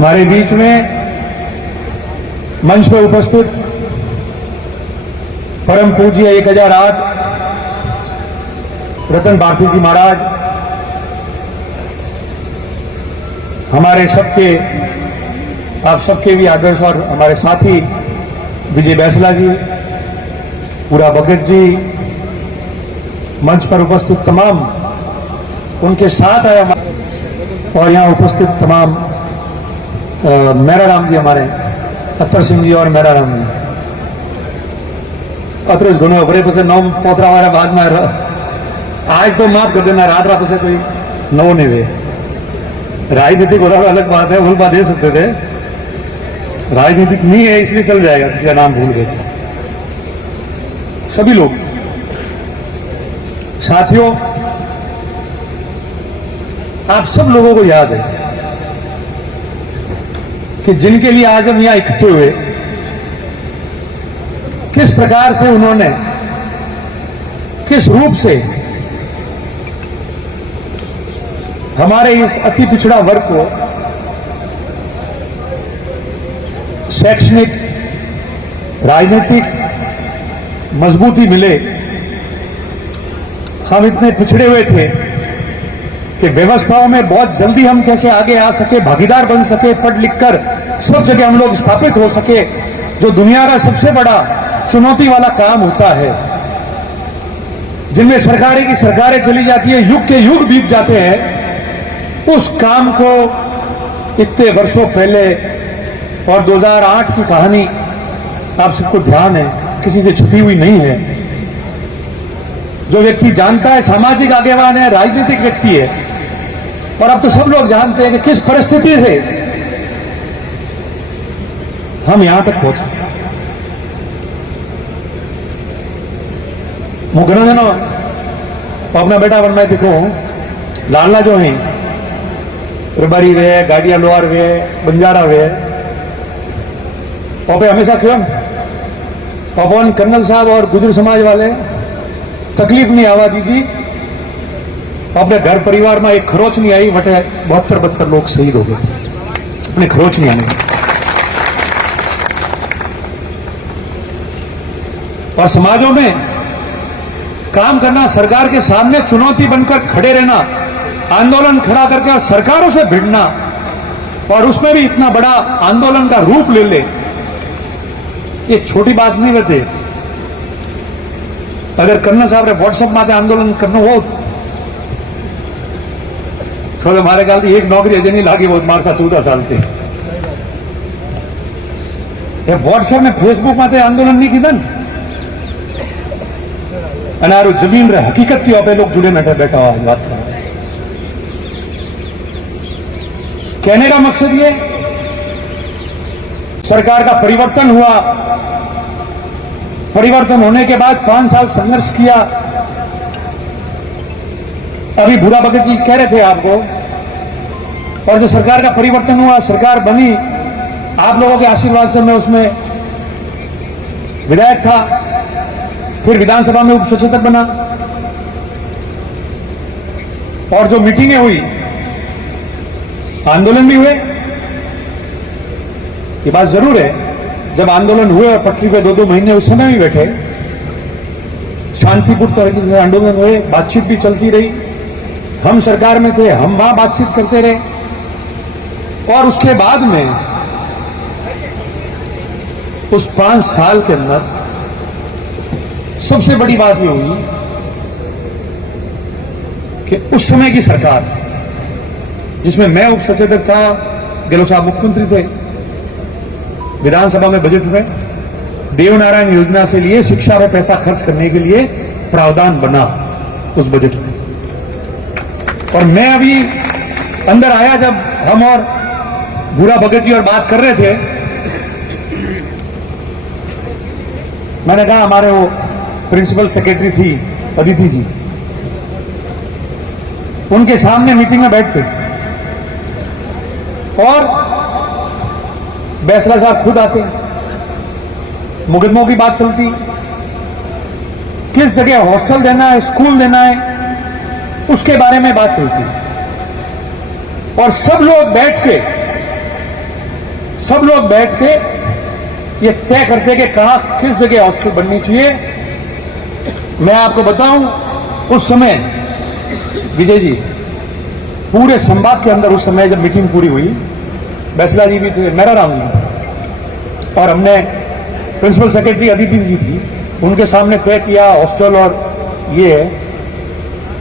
हमारे बीच में मंच पर उपस्थित परम पूज्य 1008 रतन भारती जी महाराज, हमारे सबके, आप सबके भी आदर्श, और हमारे साथी विजय बैसला जी, पूरा भगत जी, मंच पर उपस्थित तमाम उनके साथ आया, और यहाँ उपस्थित तमाम मेरा राम जी, हमारे अत्तर सिंह जी और मेरा राम जी, अतरुज गुनो बड़े पसे नौ पोतरा वाला बाद में आज तो माफ कर देना, रात रात से कोई नौ नहीं वे राजनीतिक होना अलग बात है, भूल बात दे सकते थे, राजनीतिक नहीं है इसलिए चल जाएगा, किसी का नाम भूल गए। सभी लोग साथियों, आप सब लोगों को याद है कि जिनके लिए आज हम यहां इकट्ठे हुए, किस प्रकार से उन्होंने, किस रूप से हमारे इस अति पिछड़ा वर्ग को शैक्षणिक, राजनीतिक मजबूती मिले। हम इतने पिछड़े हुए थे कि व्यवस्थाओं में बहुत जल्दी हम कैसे आगे आ सके, भागीदार बन सके, पढ़ लिख कर सब जगह हम लोग स्थापित हो सके, जो दुनिया का सबसे बड़ा चुनौती वाला काम होता है, जिनमें सरकारें की सरकारें चली जाती है, युग के युग बीत जाते हैं, उस काम को इतने वर्षों पहले, और 2008 की कहानी आप सबको ध्यान है, किसी से छुपी हुई नहीं है। जो व्यक्ति जानता है, सामाजिक आगेवान है, राजनीतिक व्यक्ति है, और अब तो सब लोग जानते हैं कि किस परिस्थिति से हम यहां तक पहुंचे। मुगना है ना, अपना बेटा बनना देखो, लालना जो है रबारी वे, गाड़िया लोहार वे, बंजारा वे, और हमेशा क्यों पवन कर्नल साहब और गुजर समाज वाले तकलीफ नहीं आवा दी थी, अपने घर परिवार में एक खरोच नहीं आई, बटे 72 लोग शहीद हो गए, अपने खरोच नहीं आने। और समाजों में काम करना, सरकार के सामने चुनौती बनकर खड़े रहना, आंदोलन खड़ा करके सरकारों से भिड़ना, और उसमें भी इतना बड़ा आंदोलन का रूप ले ले, ये छोटी बात नहीं रहती। अगर कर्नल साहब ने व्हाट्सएप में आंदोलन करना हो तो हमारे ख्याल एक नौकरी अजय नहीं लागी, वो मार सा 14 साल के व्हाट्सएप में, फेसबुक में आंदोलन नहीं की था, अनारू जमीन रे हकीकत की पे लोग जुड़े बैठे बैठा हुआ बात कर। कहने का मकसद ये, सरकार का परिवर्तन हुआ, परिवर्तन होने के बाद 5 साल संघर्ष किया। अभी भूरा भगत जी कह रहे थे आपको, और जो सरकार का परिवर्तन हुआ, सरकार बनी, आप लोगों के आशीर्वाद से मैं उसमें विधायक था, फिर विधानसभा में उप सचेतक बना, और जो मीटिंगें हुई, आंदोलन भी हुए। ये बात जरूर है, जब आंदोलन हुए और पटरी पे 2-2 महीने उस समय भी बैठे, शांतिपूर्ण तरीके से आंदोलन हुए, बातचीत भी चलती रही, हम सरकार में थे, हम वहां बातचीत करते रहे। और उसके बाद में उस 5 साल के अंदर सबसे बड़ी बात यह हुई कि उस समय की सरकार, जिसमें मैं उप सचेतक था, गहलोत साहब मुख्यमंत्री थे, विधानसभा में बजट में देवनारायण योजना से लिए शिक्षा में पैसा खर्च करने के लिए प्रावधान बना उस बजट में। और मैं अभी अंदर आया, जब हम और भूरा भगत जी और बात कर रहे थे, मैंने कहा हमारे वो प्रिंसिपल सेक्रेटरी थी अदिति जी, उनके सामने मीटिंग में बैठते, और बैसला साहब खुद आते, मुकदमों की बात चलती, किस जगह हॉस्टल देना है, स्कूल देना है, उसके बारे में बात चलती, और सब लोग बैठ के सब लोग बैठ के ये तय करते कि कहां किस जगह हॉस्टल बननी चाहिए। मैं आपको बताऊं, उस समय विजय जी पूरे संवाद के अंदर उस समय जब मीटिंग पूरी हुई, बैसला जी भी थे, मेरा राम जी, और हमने प्रिंसिपल सेक्रेटरी अदिति जी थी, उनके सामने तय किया हॉस्टल। और ये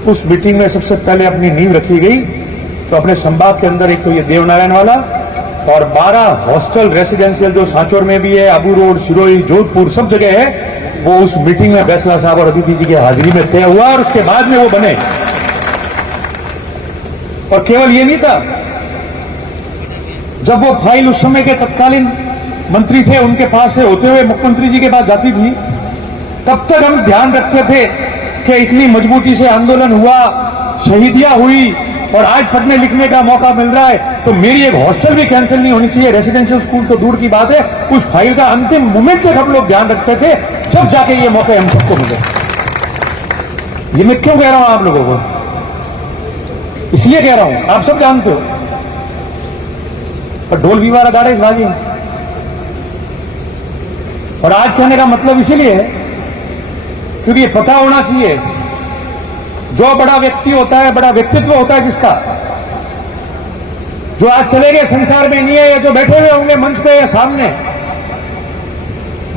उस मीटिंग में सबसे पहले अपनी नींव रखी गई। तो अपने संवाद के अंदर एक तो ये देवनारायण वाला और 12 हॉस्टल रेसिडेंशियल जो सांचौर में भी है, आबू रोड, सिरोही, जोधपुर, सब जगह है, वो उस मीटिंग में बैसला साहब और अदिति जी की हाजिरी में तय हुआ और उसके बाद में वो बने। और केवल ये नहीं था, जब वो फाइल उस समय के तत्कालीन मंत्री थे उनके पास से होते हुए मुख्यमंत्री जी के पास जाती थी, तब तक हम ध्यान रखते थे कि इतनी मजबूती से आंदोलन हुआ, शहीदियां हुई और आज पढ़ने लिखने का मौका मिल रहा है, तो मेरी एक हॉस्टल भी कैंसिल नहीं होनी चाहिए। रेसिडेंशियल स्कूल तो दूर की बात है, उस फाइल का अंतिम मोमेंट तक हम लोग ध्यान रखते थे, जब जाके ये मौके हम सबको मिले। ये मैं क्यों कह रहा हूं आप लोगों को? इसलिए कह रहा हूं, आप सब जानते हो, पर ढोल विवाह गाड़े इस बाजी। और आज कहने का मतलब इसीलिए है क्योंकि ये पता होना चाहिए, जो बड़ा व्यक्ति होता है, बड़ा व्यक्तित्व होता है जिसका, जो आज चले गए संसार में नहीं है, या जो बैठे हुए होंगे मंच पे या सामने,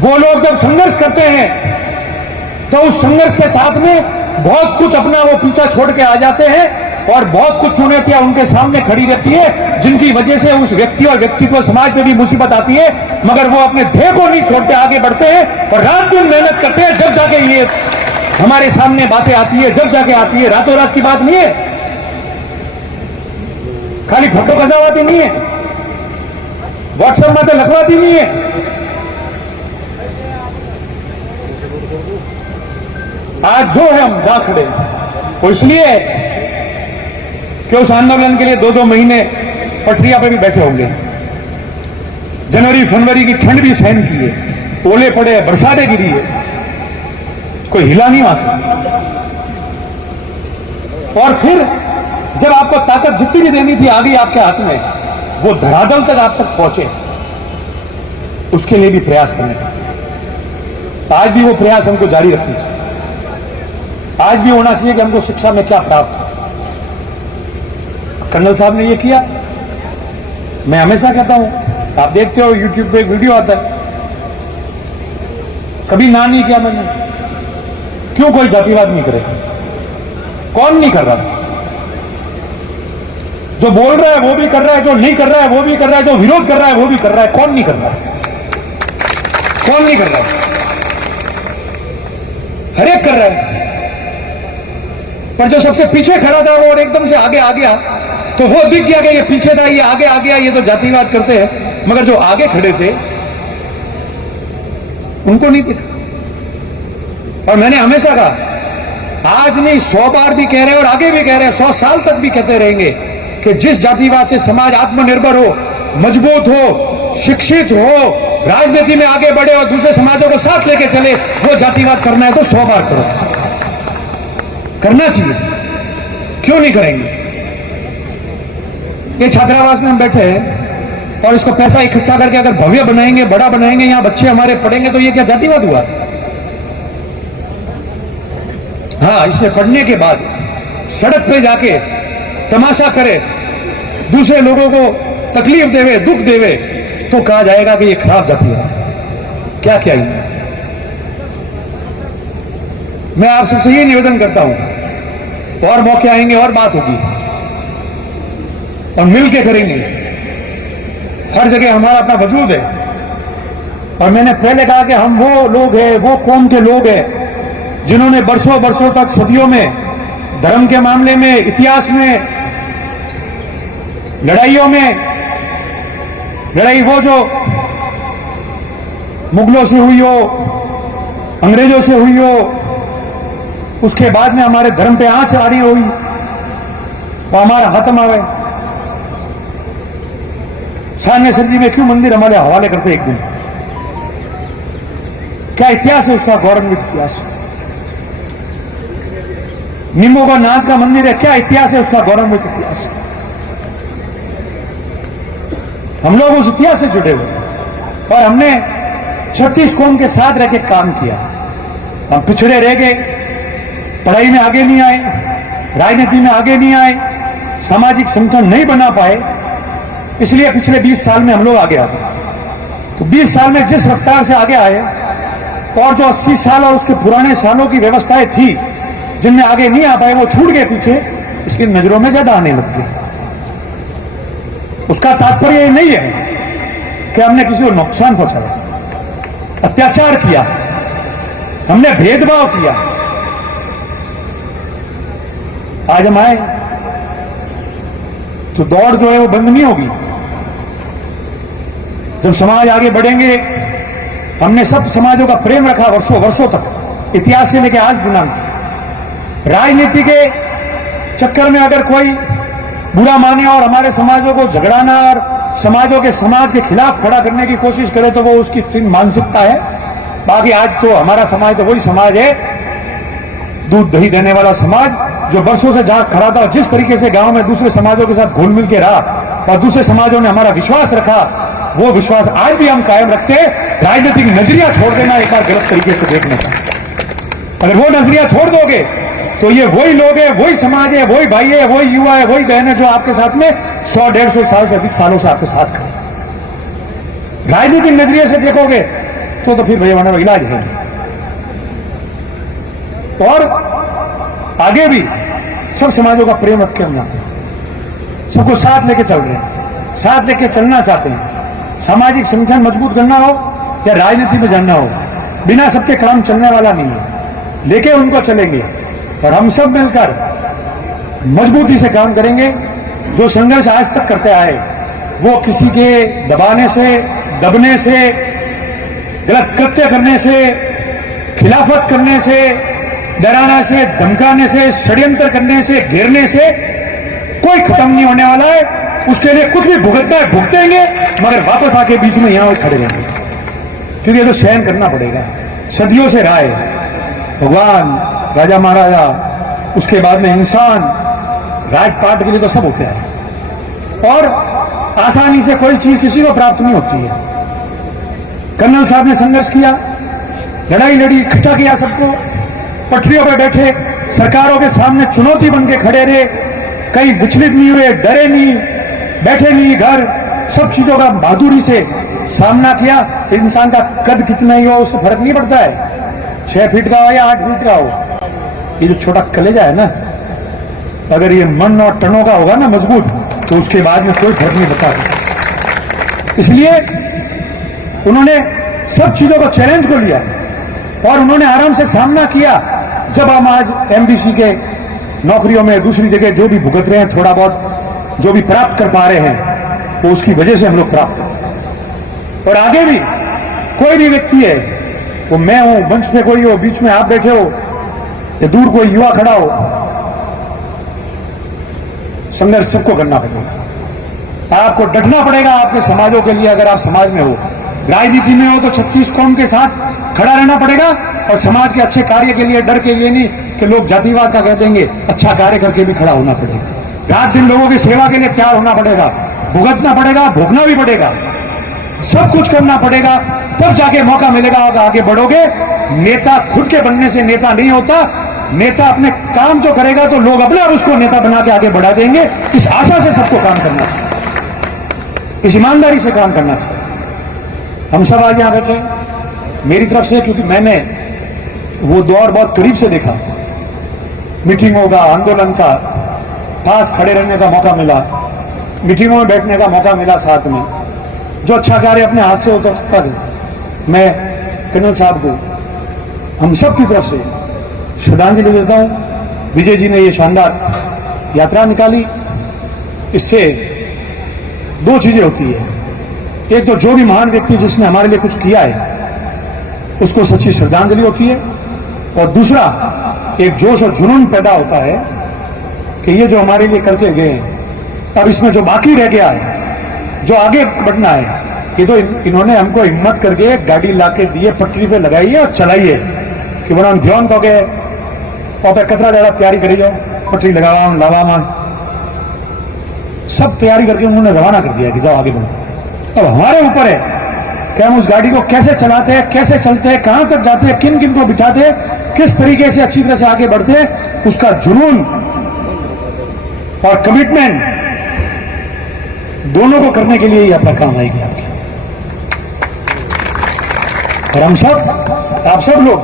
वो लोग जब संघर्ष करते हैं तो उस संघर्ष के साथ में बहुत कुछ अपना वो पीछा छोड़ के आ जाते हैं और बहुत कुछ चुनौतियां उनके सामने खड़ी रहती है, जिनकी वजह से उस व्यक्ति और व्यक्तित्व समाज में भी मुसीबत आती है, मगर वो अपने ध्येय को नहीं छोड़ते, आगे बढ़ते हैं और रात दिन मेहनत करते हैं, जब जाके ये हमारे सामने बातें आती है, जब जाके आती है। रातों रात की बात नहीं है, खाली फोटो खजावाती नहीं है, व्हाट्सएप में तो लखवाती नहीं है। आज जो है हम जा खड़े, वो इसलिए कि उस आंदोलन के लिए 2-2 महीने पटरिया पे भी बैठे होंगे, जनवरी फरवरी की ठंड भी सहन की है, ओले पड़े, बरसातें गिरी है, कोई हिला नहीं वहां से। और फिर जब आपको ताकत जितनी भी देनी थी आ गई आपके हाथ में, वो धरातल तक आप तक पहुंचे, उसके लिए भी प्रयास करने का। आज भी वो प्रयास हमको जारी रखनी चाहिए। आज भी होना चाहिए कि हमको शिक्षा में क्या प्राप्त। कर्नल साहब ने ये किया, मैं हमेशा कहता हूं, आप देखते हो यूट्यूब पे एक वीडियो आता है, कभी ना नहीं किया मैंने। क्यों कोई जातिवाद नहीं करे? कौन नहीं कर रहा? जो बोल रहा है वो भी कर रहा है, जो नहीं कर रहा है वो भी कर रहा है, जो विरोध कर रहा है वो भी कर रहा है। कौन नहीं कर रहा? कौन नहीं कर रहा? हर एक कर रहा है। पर जो सबसे पीछे खड़ा था वो और एकदम से आगे आ गया, तो वो दिख गया कि ये पीछे था, ये आगे आ गया, ये तो जातिवाद करते हैं। मगर जो आगे खड़े थे उनको नहीं दिखा। और मैंने हमेशा कहा, आज नहीं 100 बार भी कह रहे हैं और आगे भी कह रहे हैं, 100 साल तक भी कहते रहेंगे कि जिस जातिवाद से समाज आत्मनिर्भर हो, मजबूत हो, शिक्षित हो, राजनीति में आगे बढ़े और दूसरे समाजों को साथ लेके चले, वो जातिवाद करना है तो 100 बार करो, करना चाहिए। क्यों नहीं करेंगे? ये छात्रावास में हम बैठे हैं और इसको पैसा इकट्ठा करके अगर भव्य बनाएंगे, बड़ा बनाएंगे, यहां बच्चे हमारे पढ़ेंगे, तो ये क्या जातिवाद हुआ? हाँ, इसमें पढ़ने के बाद सड़क पे जाके तमाशा करे, दूसरे लोगों को तकलीफ देवे, दुख देवे, तो कहा जाएगा कि ये खराब जातिवाद। क्या क्या ही। मैं आप सबसे ये निवेदन करता हूं, और मौके आएंगे और बात होगी और मिल के करेंगे। हर जगह हमारा अपना वजूद है। और मैंने पहले कहा कि हम वो लोग हैं, वो कौम के लोग हैं जिन्होंने बरसों बरसों तक, सदियों में, धर्म के मामले में, इतिहास में, लड़ाइयों में, लड़ाई वो जो मुगलों से हुई हो, अंग्रेजों से हुई हो, उसके बाद में हमारे धर्म पे आंच आ रही हुई, वो हमारा खत्म आवे। सान्य सदी में क्यों मंदिर हमारे हवाले करते एक दिन? क्या इतिहास है उसका? गौरवान्वित इतिहास। नीमो का नाथ का मंदिर है, क्या इतिहास है उसका? गौरवान्वित इतिहास। हम लोग उस इतिहास से जुड़े हुए और हमने 36 कौम के साथ रह के काम किया। हम पिछड़े रह गए, पढ़ाई में आगे नहीं आए, राजनीति में आगे नहीं आए, सामाजिक संगठन नहीं बना पाए, इसलिए पिछले 20 साल में हम लोग आगे आ गए। तो 20 साल में जिस रफ्तार से आगे आए और जो 80 साल और उसके पुराने सालों की व्यवस्थाएं थी जिनमें आगे नहीं आ पाए, वो छूट गए पीछे, इसकी नजरों में ज्यादा आने लग गए। उसका तात्पर्य ये नहीं है कि हमने किसी को नुकसान पहुंचाया, अत्याचार किया, हमने भेदभाव किया। आज हम आए तो दौड़ जो है वो बंद नहीं होगी। जब समाज आगे बढ़ेंगे, हमने सब समाजों का प्रेम रखा वर्षों वर्षों तक, इतिहास से लेकर आज दिनांक। राजनीति के चक्कर में अगर कोई बुरा माने और हमारे समाजों को झगड़ाना और समाजों के समाज के खिलाफ खड़ा करने की कोशिश करे तो वो उसकी मानसिकता है। बाकी आज तो हमारा समाज तो वही समाज है, दूध दही देने वाला समाज, जो वर्षों से जहां खड़ा था, जिस तरीके से गांव में दूसरे समाजों के साथ घुल मिल के रहा और दूसरे समाजों ने हमारा विश्वास रखा, वो विश्वास आज भी हम कायम रखते हैं। राजनीतिक नजरिया छोड़ देना एक बार गलत तरीके से देखने का, अगर वो नजरिया छोड़ दोगे तो ये वही लोग हैं, वही समाज है, वही भाई है, वही युवा है, वही बहन है जो आपके साथ में 100-150 साल से अधिक सालों से आपके साथ खड़े। राजनीतिक नजरिए से देखोगे तो फिर भैया बना इलाज है। और आगे भी सब समाजों का प्रेम रख के हम जाते हैं, सबको साथ लेके चल रहे हैं, साथ लेके चलना चाहते हैं। सामाजिक संगठन मजबूत करना हो या राजनीति में जानना हो, बिना सबके काम चलने वाला नहीं है, लेके उनको चलेंगे और हम सब मिलकर मजबूती से काम करेंगे। जो संघर्ष आज तक करते आए वो किसी के दबाने से, दबने से, गलत कृत्य करने से, खिलाफत करने से, डराने से, धमकाने से, षड्यंत्र करने से, घेरने से कोई खत्म नहीं होने वाला है। उसके लिए कुछ भी भुगतना है भुगतेंगे, मगर वापस आके बीच में यहां खड़े रहेंगे, क्योंकि ये तो सहन करना पड़ेगा। सदियों से रहा है, भगवान, राजा महाराजा, उसके बाद में इंसान, राजपाट के लिए तो सब होते हैं और आसानी से कोई चीज किसी को प्राप्त नहीं होती है। कर्नल साहब ने संघर्ष किया, लड़ाई लड़ी, इकट्ठा किया सबको, पटरियों पर बैठे, सरकारों के सामने चुनौती बन के खड़े रहे, कहीं विचलित नहीं हुए, डरे नहीं, बैठे नहीं घर, सब चीजों का बहादुरी से सामना किया। इंसान का कद कितना ही हो उससे फर्क नहीं पड़ता है, 6 फीट का हो या 8 फीट का हो। ये जो छोटा कलेजा है ना, अगर ये मन और टनों का होगा ना मजबूत, तो उसके बाद में कोई फर्क नहीं पड़ता। इसलिए उन्होंने सब चीजों को, चैलेंज को लिया और उन्होंने आराम से सामना किया। जब हम आज एमडीसी के नौकरियों में दूसरी जगह जो भी भुगत रहे हैं, थोड़ा बहुत जो भी प्राप्त कर पा रहे हैं, वो उसकी वजह से हम लोग प्राप्त करते हैं। और आगे भी कोई भी व्यक्ति है, वो मैं हूं, मंच पे कोई हो, बीच में आप बैठे हो या दूर कोई युवा खड़ा हो, संघर्ष सबको करना पड़ेगा। आपको डटना पड़ेगा आपके समाजों के लिए। अगर आप समाज में हो, राजनीति में हो, तो 36 कौम के साथ खड़ा रहना पड़ेगा और समाज के अच्छे कार्य के लिए, डर के लिए नहीं कि लोग जातिवाद का कह देंगे, अच्छा कार्य करके भी खड़ा होना पड़ेगा। रात दिन लोगों की सेवा के लिए तैयार होना पड़ेगा, भुगतना पड़ेगा, भोगना भी पड़ेगा, सब कुछ करना पड़ेगा, तब जाके मौका मिलेगा और आगे बढ़ोगे। नेता खुद के बनने से नेता नहीं होता, नेता अपने काम जो करेगा तो लोग अपने आप उसको नेता बना के आगे बढ़ा देंगे। इस आशा से सबको काम करना चाहिए, इस ईमानदारी से काम करना चाहिए। हम सब आज यहां बैठे मेरी तरफ से, क्योंकि मैंने वो दौर बहुत करीब से देखा, मीटिंगों का, आंदोलन का, पास खड़े रहने का मौका मिला, मीटिंगों में बैठने का मौका मिला, साथ में जो अच्छा कार्य अपने हाथ से होता था। मैं कर्नल साहब को हम सब की तरफ से श्रद्धांजलि देता हूं। विजय जी ने ये शानदार यात्रा निकाली, इससे 2 चीजें होती है। एक तो जो भी महान व्यक्ति जिसने हमारे लिए कुछ किया है उसको सच्ची श्रद्धांजलि होती है, और दूसरा एक जोश और जुनून पैदा होता है कि ये जो हमारे लिए करके गए हैं, अब इसमें जो बाकी रह गया है, जो आगे बढ़ना है, ये तो इन्होंने हमको हिम्मत करके गाड़ी लाके दिए, पटरी पे लगाई है और चलाई है कि बना ध्यान तो गए और कतरा ज्यादा तैयारी करी जाओ, पटरी लगावा लावा, सब तैयारी करके उन्होंने रवाना कर दिया कि जाओ आगे बढ़ो। अब हमारे ऊपर है कि हम उस गाड़ी को कैसे चलाते हैं, कैसे चलते हैं, कहां तक जाते हैं, किन किन को बिठाते हैं, किस तरीके से अच्छी तरह से आगे बढ़ते हैं, उसका जुनून और कमिटमेंट दोनों को करने के लिए ही अपना काम आएगी आपकी। और हम सब, आप सब लोग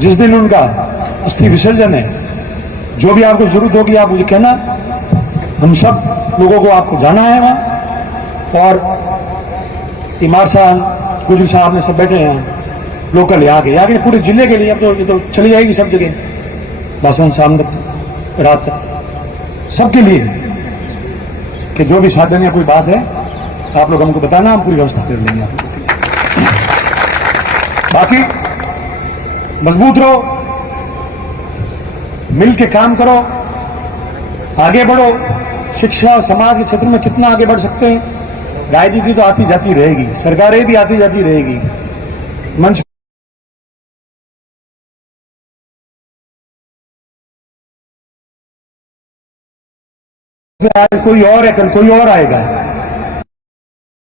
जिस दिन उनका अस्थि विसर्जन है, जो भी आपको जरूरत होगी आप मुझे कहना, हम सब लोगों को आपको जाना है वहां। और इमार साहब, गुजर साहब ने सब बैठे हैं लोकल आगे पूरे जिले के लिए। अब तो ये तो चली जाएगी सब जगह, भाषण शाम तक, रात तक, सबके लिए कि जो भी साधन या कोई बात है आप लोग हमको बताना, हम पूरी व्यवस्था कर लेंगे आप लोगों के लिए। बाकी मजबूत रहो, मिल के काम करो, आगे बढ़ो। शिक्षा और समाज के क्षेत्र में कितना आगे बढ़ सकते हैं। राजनीति तो आती जाती रहेगी, सरकारें भी आती जाती रहेगी, मंच कोई और है, कल कोई और आएगा,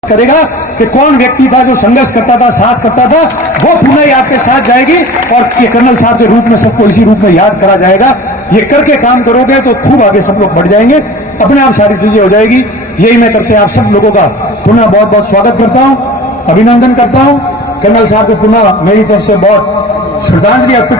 करेगा कि कौन व्यक्ति था जो संघर्ष करता था, साथ करता था, वो पुनः ही आपके साथ जाएगी और ये कर्नल साहब के रूप में सबको इसी रूप में याद करा जाएगा। ये करके काम करोगे तो खूब आगे सब लोग बढ़ जाएंगे, अपने आप सारी चीजें हो जाएगी। यही मैं करते हैं आप सब लोगों का पुनः बहुत बहुत स्वागत करता हूं, अभिनंदन करता हूं। कर्नल साहब को पुनः मेरी तरफ से बहुत श्रद्धांजलि अर्पित